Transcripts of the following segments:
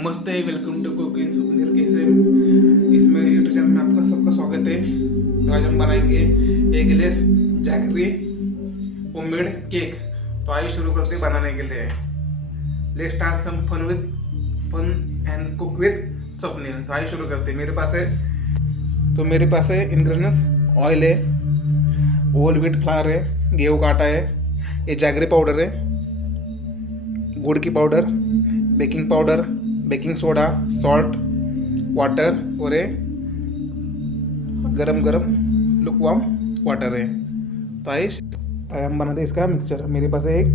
नमस्ते, welcome to cooking Sunil कैसे। इसमें यूट्यूब चैनल में आपका सबका स्वागत है। तो आज हम बनाएंगे एगलेस जैगरी होममेड केक। तो आइए शुरू करते हैं बनाने के लिए। Let's start some fun and cook with Swapnil. तो आइए शुरू करते हैं। मेरे पास है इंग्रेडिएंट्स। ऑयल है, होल व्हीट फ्लावर है, गेहूं का आटा है, ये जैगरी पाउडर है, गुड़ की powder, baking powder, baking soda, salt, water और ये गरम गरम लुकवाम वाटर है। तो आइए हम बनाते हैं इसका मिक्सचर। मेरे पास है एक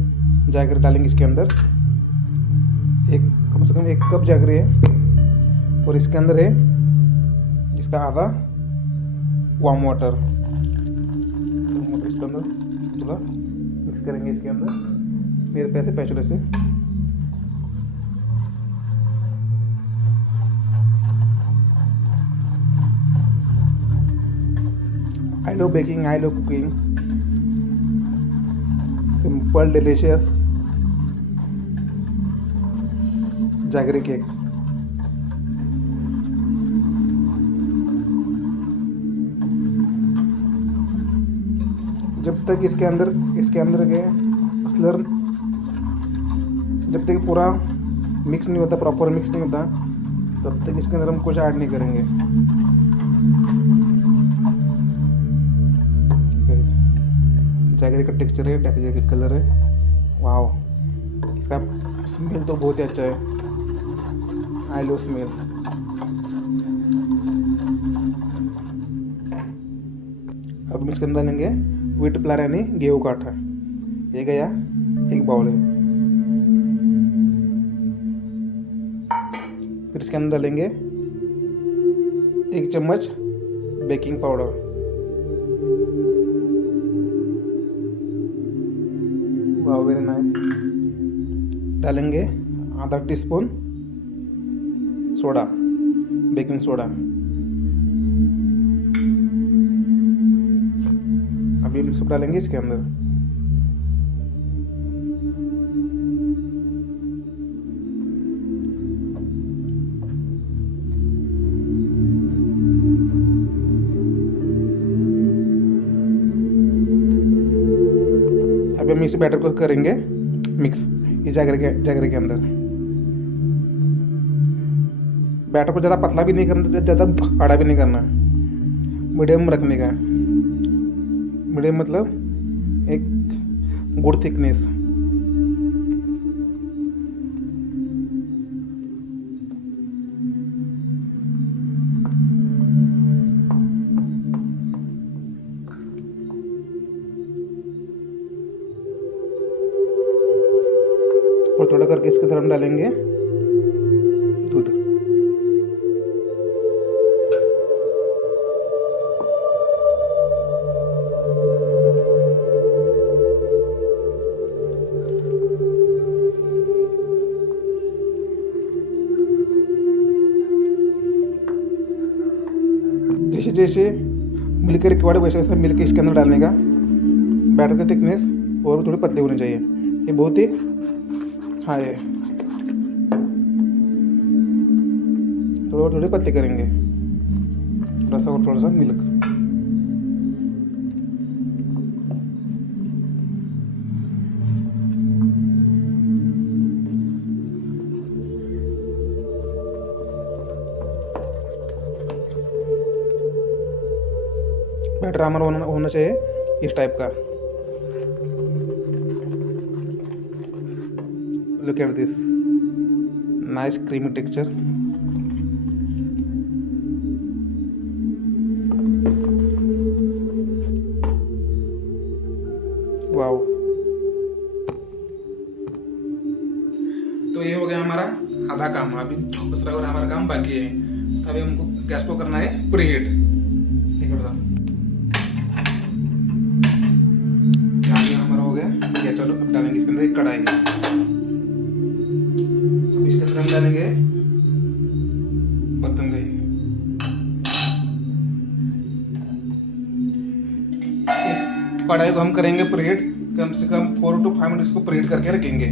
जैगरी, डालेंगे इसके अंदर एक कम से कम 1 कप जैगरी है और इसके अंदर है इसका आधा वार्म वाटर। इसके अंदर थोड़ा मिक्स करेंगे इसके अंदर मेरे पैसे पैचुले से। I love baking, I love cooking. Simple, delicious jaggery cake. जब तक इसके अंदर के स्लर जब तक पूरा मिक्स नहीं होता, प्रॉपर मिक्स नहीं होता, तब तक इसके अंदर हम कुछ ऐड नहीं करेंगे। जैगरी का टेक्सचर है, जैगरी का कलर है, वाओ। इसका स्मेल तो बहुत ही अच्छा है। I love smell. अब हम इसके अंदर डालेंगे व्हीट फ्लावर यानी गेहूं का आटा। ये गया 1 बाउल है। फिर इसके अंदर डालेंगे 1 चम्मच बेकिंग पाउडर, वाह वेरी नाइस। डालेंगे आधा टीस्पून सोडा, बेकिंग सोडा। अभी हम सब डालेंगे इसके अंदर। अभी हम इस बैटर को करेंगे मिक्स ये जैगरी के अंदर। बैटर को ज़्यादा पतला भी नहीं करना, ज़्यादा गाढ़ा भी नहीं करना, मीडियम रखने का। मीडियम मतलब एक गुड थिकनेस। और थोड़ा करके इसके अंदर हम डालेंगे दूध। जैसे जैसे मिल्क रिक्वायर्ड वैसे वैसे मिल्क इसके अंदर डालने का। बैटर की थिकनेस और भी थोड़ी पतली होनी चाहिए। ये बहुत ही हाँ, ये थोड़ी पतली करेंगे, थोड़ा सा मिल्क। बैटर हमारा होना चाहिए इस टाइप का। Look at this nice creamy texture. Wow. तो ये हो गया हमारा आधा काम। अभी दूसरा और हमारा काम बाकी है। तो अभी हमको गैस को करना है प्रीहीट। हमारा हो गया गैस। चलो अब डालेंगे इसके अंदर एक कढ़ाई। इसके अंदर हम डालेंगे पतंग। इस कढ़ाई को हम करेंगे प्रीहीट, कम से कम 4 to 5 मिनट इसको प्रीहीट करके रखेंगे।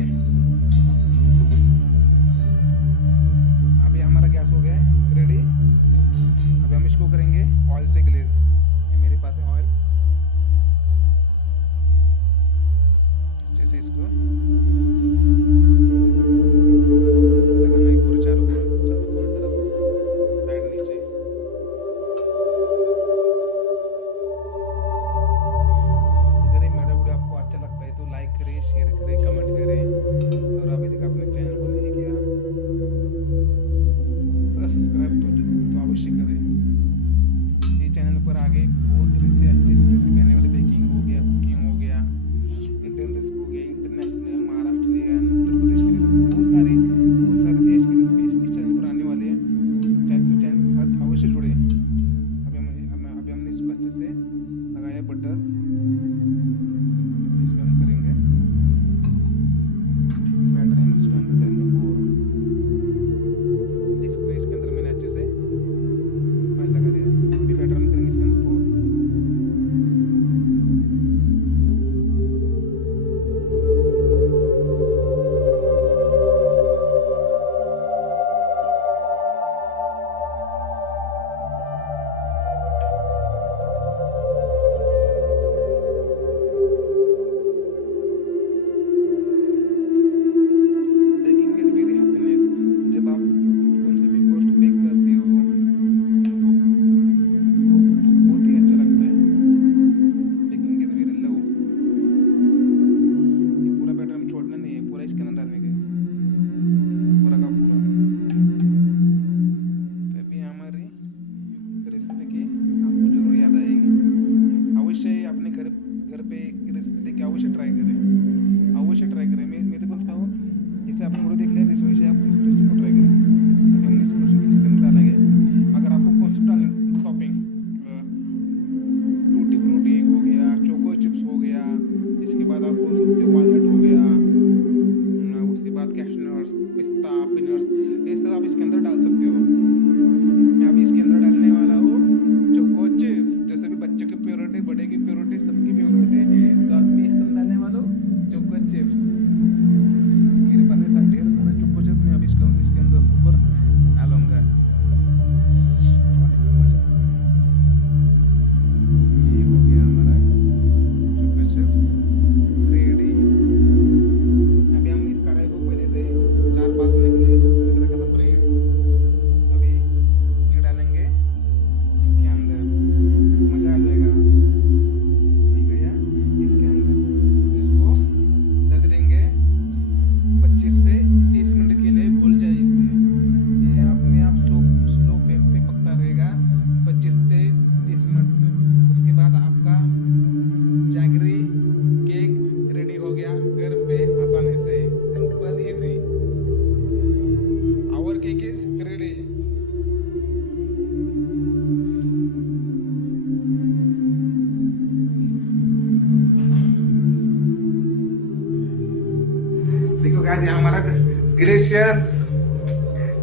डिलीशियस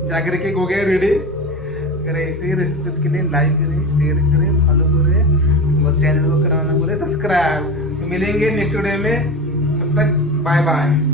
जागरी केक हो गया रेडी। अगर ऐसे रेसिपीज के लिए लाइक करें, शेयर करें, फॉलो करें और चैनल को कराना बोले सब्सक्राइब। तो मिलेंगे नेक्स्ट वीडियो में, तब तक बाय बाय।